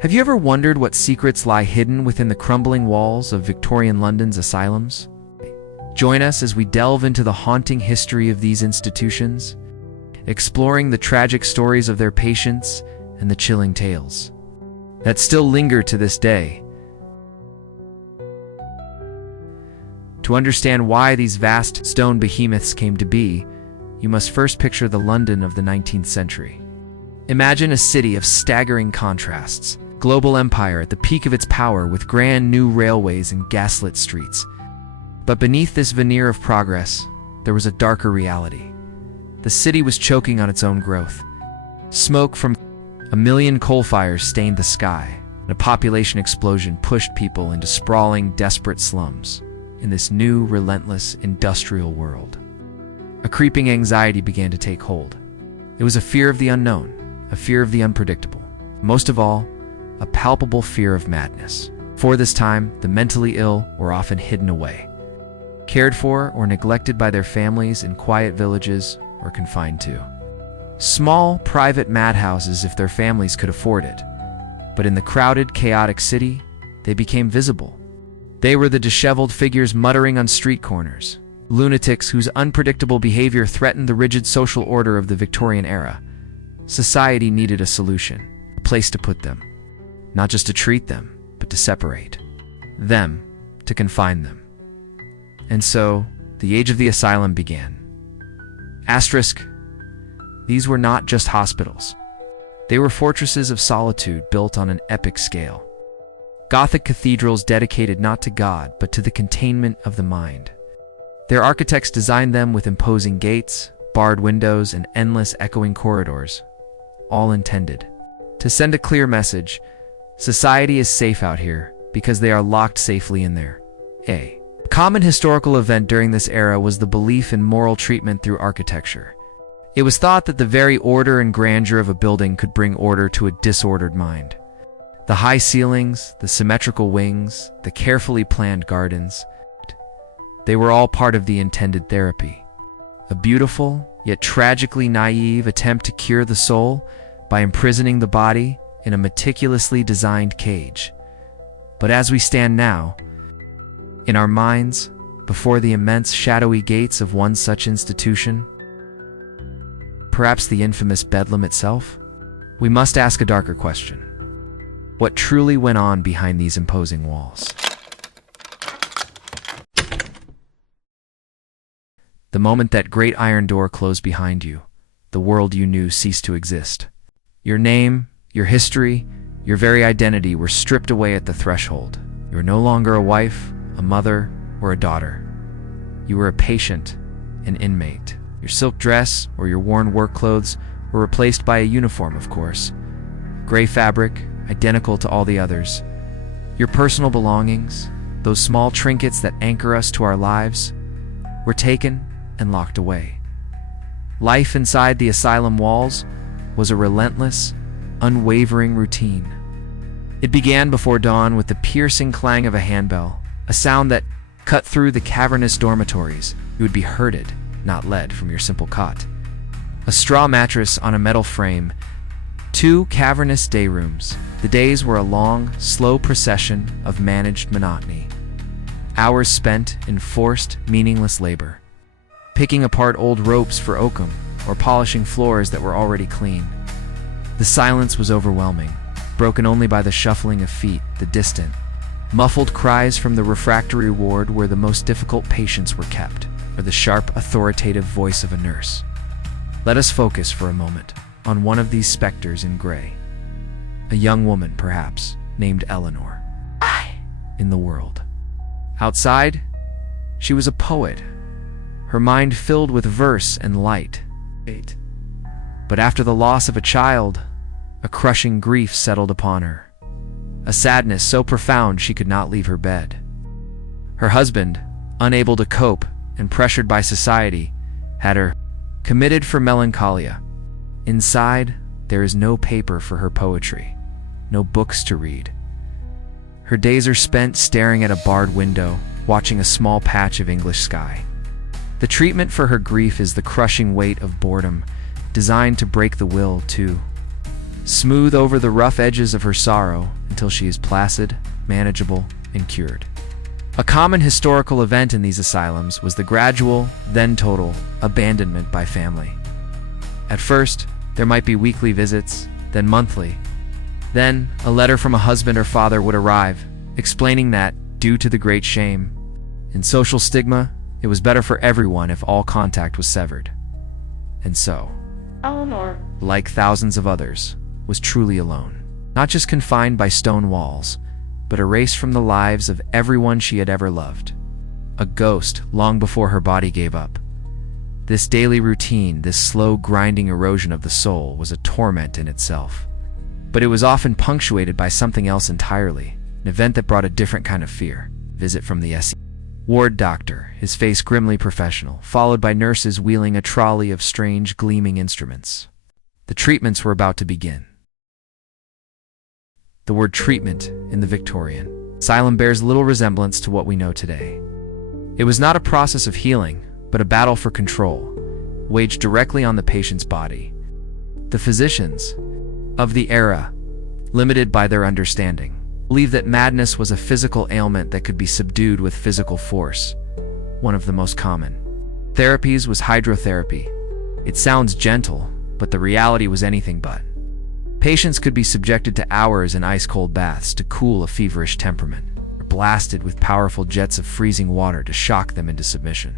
Have you ever wondered what secrets lie hidden within the crumbling walls of Victorian London's asylums? Join us as we delve into the haunting history of these institutions, exploring the tragic stories of their patients and the chilling tales that still linger to this day. To understand why these vast stone behemoths came to be, you must first picture the London of the 19th century. Imagine a city of staggering contrasts, global empire at the peak of its power with grand new railways and gaslit streets. But beneath this veneer of progress, there was a darker reality. The city was choking on its own growth. Smoke from a million coal fires stained the sky, and a population explosion pushed people into sprawling, desperate slums in this new, relentless, industrial world. A creeping anxiety began to take hold. It was a fear of the unknown, a fear of the unpredictable. Most of all, a palpable fear of madness. For this time, the mentally ill were often hidden away, cared for or neglected by their families in quiet villages or confined to small, private madhouses if their families could afford it. But in the crowded, chaotic city, they became visible. They were the disheveled figures muttering on street corners, lunatics whose unpredictable behavior threatened the rigid social order of the Victorian era. Society needed a solution, a place to put them. Not just to treat them, but to separate them, to confine them. And so, the age of the asylum began. Asterisk, these were not just hospitals. They were fortresses of solitude built on an epic scale. Gothic cathedrals dedicated not to God, but to the containment of the mind. Their architects designed them with imposing gates, barred windows, and endless echoing corridors, all intended to send a clear message: society is safe out here because they are locked safely in there. A common historical event during this era was the belief in moral treatment through architecture. It was thought that the very order and grandeur of a building could bring order to a disordered mind. The high ceilings, the symmetrical wings, the carefully planned gardens, they were all part of the intended therapy. A beautiful, yet tragically naive attempt to cure the soul by imprisoning the body in a meticulously designed cage. But as we stand now, in our minds, before the immense shadowy gates of one such institution, perhaps the infamous Bedlam itself, we must ask a darker question. What truly went on behind these imposing walls? The moment that great iron door closed behind you, the world you knew ceased to exist. Your name, your history, your very identity were stripped away at the threshold. You were no longer a wife, a mother, or a daughter. You were a patient, an inmate. Your silk dress or your worn work clothes were replaced by a uniform, of course. Gray fabric, identical to all the others. Your personal belongings, those small trinkets that anchor us to our lives, were taken and locked away. Life inside the asylum walls was a relentless, unwavering routine. It began before dawn with the piercing clang of a handbell, a sound that cut through the cavernous dormitories. You would be herded, not led, from your simple cot. A straw mattress on a metal frame, 2 cavernous day rooms. The days were a long, slow procession of managed monotony. Hours spent in forced, meaningless labor, picking apart old ropes for oakum or polishing floors that were already clean. The silence was overwhelming, broken only by the shuffling of feet, the distant, muffled cries from the refractory ward where the most difficult patients were kept, or the sharp, authoritative voice of a nurse. Let us focus for a moment on one of these specters in gray. A young woman, perhaps, named Eleanor. In the world. Outside, she was a poet, her mind filled with verse and light. But after the loss of a child, a crushing grief settled upon her, a sadness so profound she could not leave her bed. Her husband, unable to cope and pressured by society, had her committed for melancholia. Inside, there is no paper for her poetry, no books to read. Her days are spent staring at a barred window, watching a small patch of English sky. The treatment for her grief is the crushing weight of boredom, designed to break the will to smooth over the rough edges of her sorrow until she is placid, manageable, and cured. A common historical event in these asylums was the gradual, then total, abandonment by family. At first, there might be weekly visits, then monthly. Then, a letter from a husband or father would arrive, explaining that, due to the great shame and social stigma, it was better for everyone if all contact was severed. And so, Eleanor, like thousands of others, was truly alone. Not just confined by stone walls, but erased from the lives of everyone she had ever loved. A ghost long before her body gave up. This daily routine, this slow grinding erosion of the soul, was a torment in itself. But it was often punctuated by something else entirely, an event that brought a different kind of fear. Visit from the ward doctor, his face grimly professional, followed by nurses wheeling a trolley of strange, gleaming instruments. The treatments were about to begin. The word treatment in the Victorian asylum bears little resemblance to what we know today. It was not a process of healing, but a battle for control, waged directly on the patient's body. The physicians of the era, limited by their understanding, believed that madness was a physical ailment that could be subdued with physical force. One of the most common therapies was hydrotherapy. It sounds gentle, but the reality was anything but. Patients could be subjected to hours in ice-cold baths to cool a feverish temperament, or blasted with powerful jets of freezing water to shock them into submission.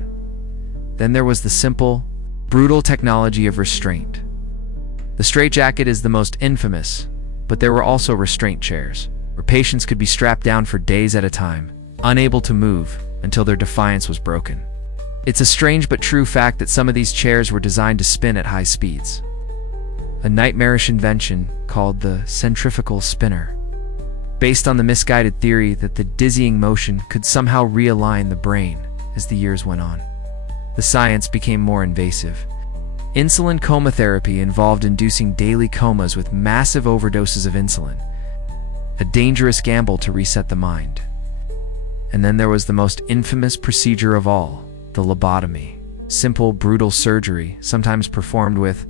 Then there was the simple, brutal technology of restraint. The straitjacket is the most infamous, but there were also restraint chairs, where patients could be strapped down for days at a time, unable to move until their defiance was broken. It's a strange but true fact that some of these chairs were designed to spin at high speeds. A nightmarish invention called the centrifugal spinner, based on the misguided theory that the dizzying motion could somehow realign the brain as the years went on. The science became more invasive. Insulin coma therapy involved inducing daily comas with massive overdoses of insulin, a dangerous gamble to reset the mind. And then there was the most infamous procedure of all, the lobotomy. Simple, brutal surgery, sometimes performed with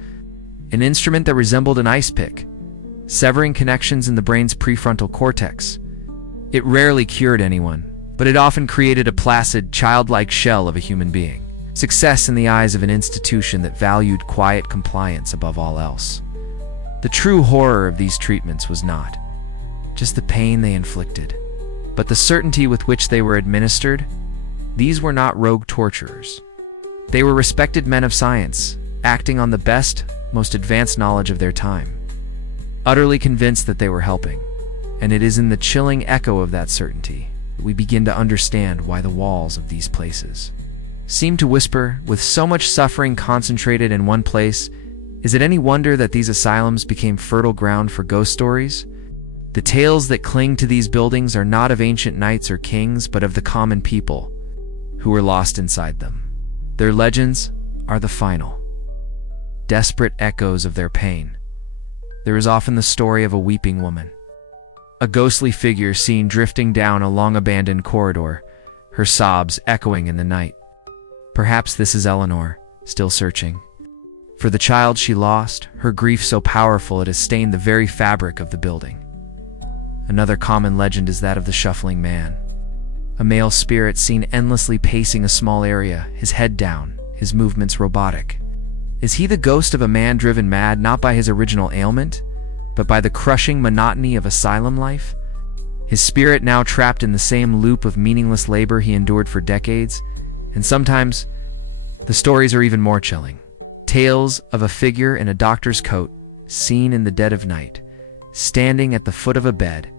an instrument that resembled an ice pick, severing connections in the brain's prefrontal cortex. It rarely cured anyone, but it often created a placid, childlike shell of a human being. Success in the eyes of an institution that valued quiet compliance above all else. The true horror of these treatments was not just the pain they inflicted, but the certainty with which they were administered. These were not rogue torturers. They were respected men of science, acting on the best, most advanced knowledge of their time, utterly convinced that they were helping. And it is in the chilling echo of that certainty that we begin to understand why the walls of these places seem to whisper, with so much suffering concentrated in one place. Is it any wonder that these asylums became fertile ground for ghost stories? The tales that cling to these buildings are not of ancient knights or kings, but of the common people who were lost inside them. Their legends are the final, desperate echoes of their pain. There is often the story of a weeping woman, a ghostly figure seen drifting down a long-abandoned corridor, her sobs echoing in the night. Perhaps this is Eleanor, still searching for the child she lost, her grief so powerful it has stained the very fabric of the building. Another common legend is that of the shuffling man, a male spirit seen endlessly pacing a small area, his head down, his movements robotic. Is he the ghost of a man driven mad not by his original ailment, but by the crushing monotony of asylum life? His spirit now trapped in the same loop of meaningless labor he endured for decades. And sometimes, the stories are even more chilling. Tales of a figure in a doctor's coat, seen in the dead of night, standing at the foot of a bed,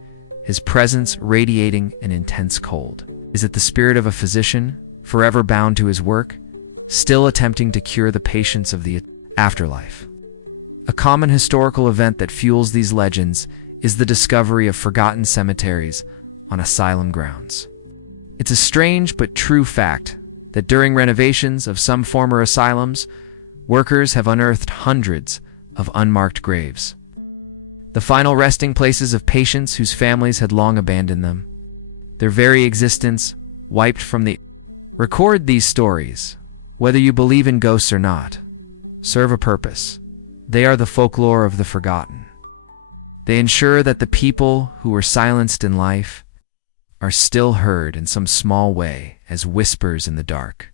his presence radiating an intense cold. Is it the spirit of a physician, forever bound to his work, still attempting to cure the patients of the afterlife? A common historical event that fuels these legends is the discovery of forgotten cemeteries on asylum grounds. It's a strange but true fact that during renovations of some former asylums, workers have unearthed hundreds of unmarked graves, the final resting places of patients whose families had long abandoned them, their very existence wiped from the record. These stories, whether you believe in ghosts or not, serve a purpose. They are the folklore of the forgotten, They ensure that the people who were silenced in life are still heard in some small way as whispers in the dark.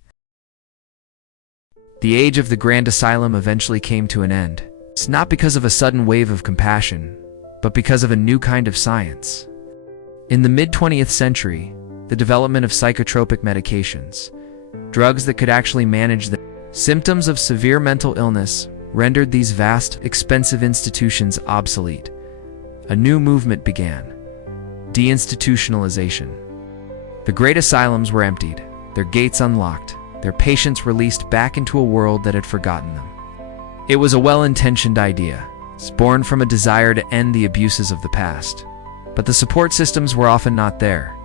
The age of the Grand Asylum eventually came to an end. It's not because of a sudden wave of compassion, but because of a new kind of science. In the mid-20th century, the development of psychotropic medications, drugs that could actually manage the symptoms of severe mental illness, rendered these vast, expensive institutions obsolete. A new movement began: deinstitutionalization. The great asylums were emptied, their gates unlocked, their patients released back into a world that had forgotten them. It was a well-intentioned idea, born from a desire to end the abuses of the past. But the support systems were often not there.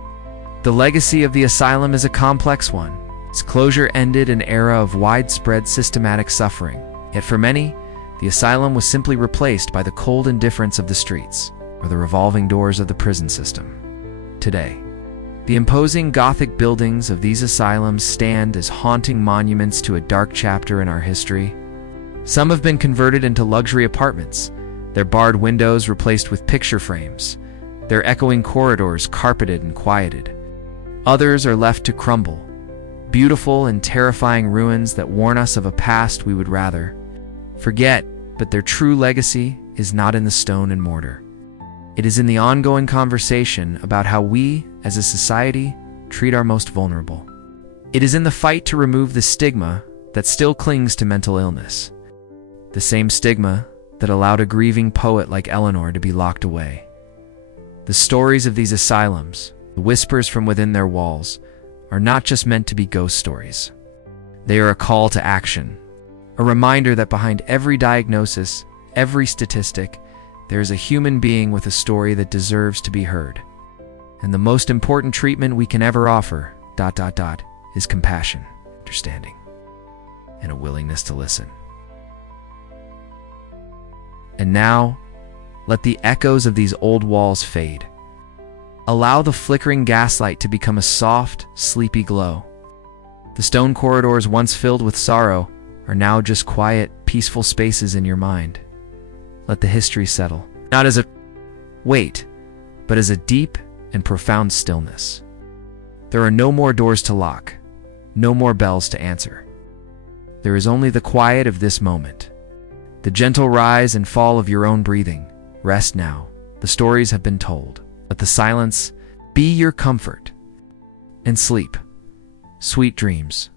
The legacy of the asylum is a complex one. Its closure ended an era of widespread systematic suffering. Yet for many, the asylum was simply replaced by the cold indifference of the streets, or the revolving doors of the prison system. Today, the imposing Gothic buildings of these asylums stand as haunting monuments to a dark chapter in our history. Some have been converted into luxury apartments, their barred windows replaced with picture frames, their echoing corridors carpeted and quieted. Others are left to crumble, beautiful and terrifying ruins that warn us of a past we would rather forget, but their true legacy is not in the stone and mortar. It is in the ongoing conversation about how we, as a society, treat our most vulnerable. It is in the fight to remove the stigma that still clings to mental illness. The same stigma that allowed a grieving poet like Eleanor to be locked away. The stories of these asylums, the whispers from within their walls, are not just meant to be ghost stories. They are a call to action, a reminder that behind every diagnosis, every statistic, there is a human being with a story that deserves to be heard. And the most important treatment we can ever offer, is compassion, understanding, and a willingness to listen. And now, let the echoes of these old walls fade. Allow the flickering gaslight to become a soft, sleepy glow. The stone corridors once filled with sorrow are now just quiet, peaceful spaces in your mind. Let the history settle, not as a weight, but as a deep and profound stillness. There are no more doors to lock, no more bells to answer. There is only the quiet of this moment, the gentle rise and fall of your own breathing. Rest now. The stories have been told. Let the silence be your comfort. And sleep. Sweet dreams.